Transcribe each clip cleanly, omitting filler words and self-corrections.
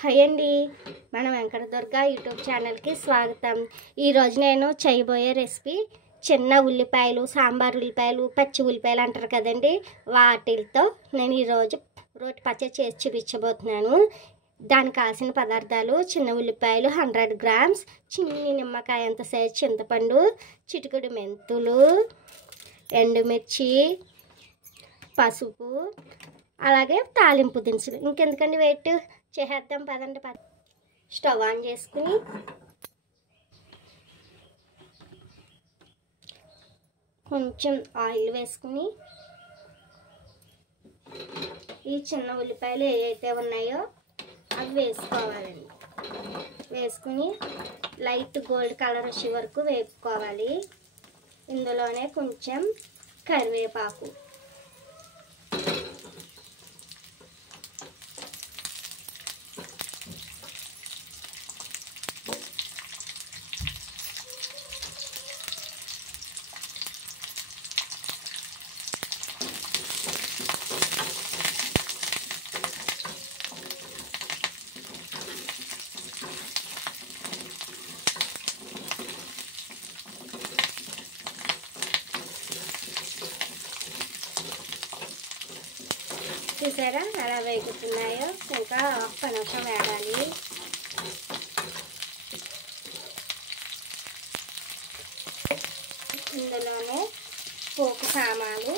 Hi అండి, మన Venkata Durga YouTube ఛానల్కి స్వాగతం. ఈరోజు నేను చేయబోయే రెసిపీ చిన్న ఉల్లిపాయలు, సాంబార్ ఉల్లిపాయలు, పచ్చి ఉల్లిపాయలు అంటారు కదండి, వాటితో నేను ఈరోజు రోటి పచ్చడి చేసి చూపించబోతున్నాను. దానికి కావాల్సిన పదార్థాలు: చిన్న ఉల్లిపాయలు 100 గ్రామ్స్, చిన్ని నిమ్మకాయ అంత సైజు చింతపండు, చిటికెడు మెంతులు, ఎండుమిర్చి, పసుపు, అలాగే తాలింపు దినుసులు. ఇంకెందుకండి వెయిట్, చేసేద్దాం పదండి. స్టవ్ ఆన్ చేసుకుని కొంచెం ఆయిల్ వేసుకుని ఈ చిన్న ఉల్లిపాయలు ఏవైతే ఉన్నాయో అవి వేసుకోవాలండి. వేసుకుని లైట్ గోల్డ్ కలర్ వచ్చే వరకు వేపుకోవాలి. ఇందులోనే కొంచెం కరివేపాకు, చూసారా ఎలా వేగుతున్నాయో. ఇంకా ఒక్క నిమిషం వేగాలి. ఇందులోనే పోపు సామాను,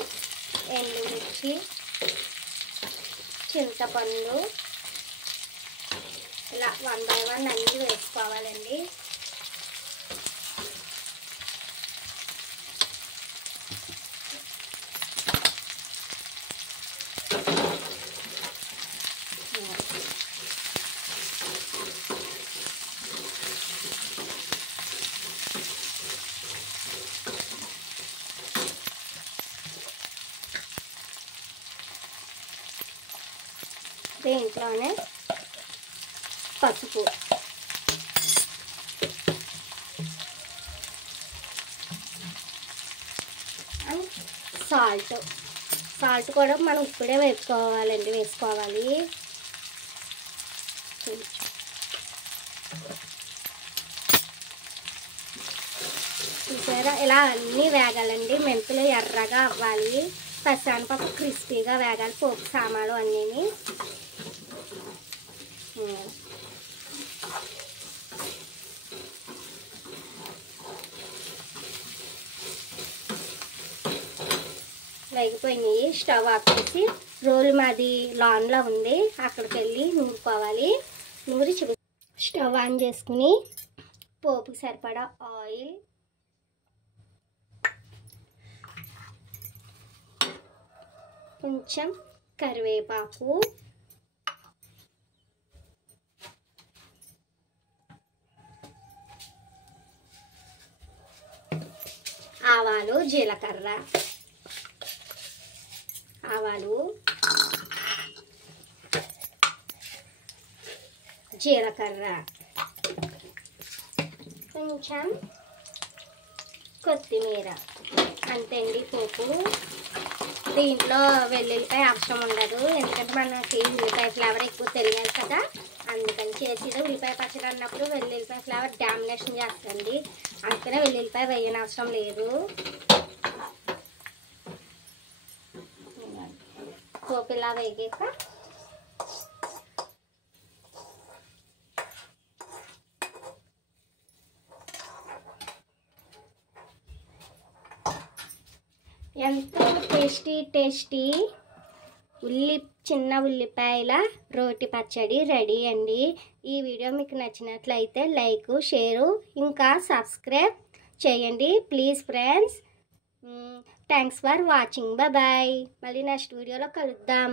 ఎండుమిర్చి, చింతపండు ఇలా 1 by 1 అన్నీ వేసుకోవాలండి. దీంట్లోనే పసుపు, అండ్ సాల్ట్ కూడా మనం ఇప్పుడే వేసుకోవాలి. చూసారా ఇలా అన్నీ వేగాలండి. మెంతులు ఎర్రగా అవ్వాలి, పచ్చానపప్పు క్రిస్పీగా వేగాలి, పోపు సామాలు అన్నీ. వేగిపోయినాయి. స్టవ్ ఆపేసి రోల్ మాది లాన్లో ఉంది, అక్కడికి వెళ్ళి నూరుకోవాలి. నూరి స్టవ్ ఆన్ చేసుకుని పోపుకి సరిపడా ఆయిల్, కొంచెం కరివేపాకు, ఆవాలు, జీలకర్ర, కొంచెం కొత్తిమీర. అంతే అండి పోపు. దీంట్లో వెల్లుల్లిపాయ అవసరం ఉండదు, ఎందుకంటే మనకి ఉల్లిపాయ ఫ్లేవర్ ఎక్కువ తెలియాలి కదా, అందుకని చేసేది. ఉల్లిపాయ పచ్చడి అన్నప్పుడు వెల్లుల్లిపాయ ఫ్లేవర్ డామినేషన్ చేస్తుంది, అందుకనే వెల్లుల్లిపాయ వేయనవసరం లేదు. పోపు ఇలా వేగాక ఎంతో టేస్టీ చిన్న ఉల్లిపాయల రోటి పచ్చడి రెడీ అండి. ఈ వీడియో మీకు నచ్చినట్లయితే లైక్, షేరు, ఇంకా సబ్స్క్రైబ్ చేయండి please friends. Thanks for watching. Bye. మళ్ళీ నెక్స్ట్ వీడియోలో కలుద్దాం.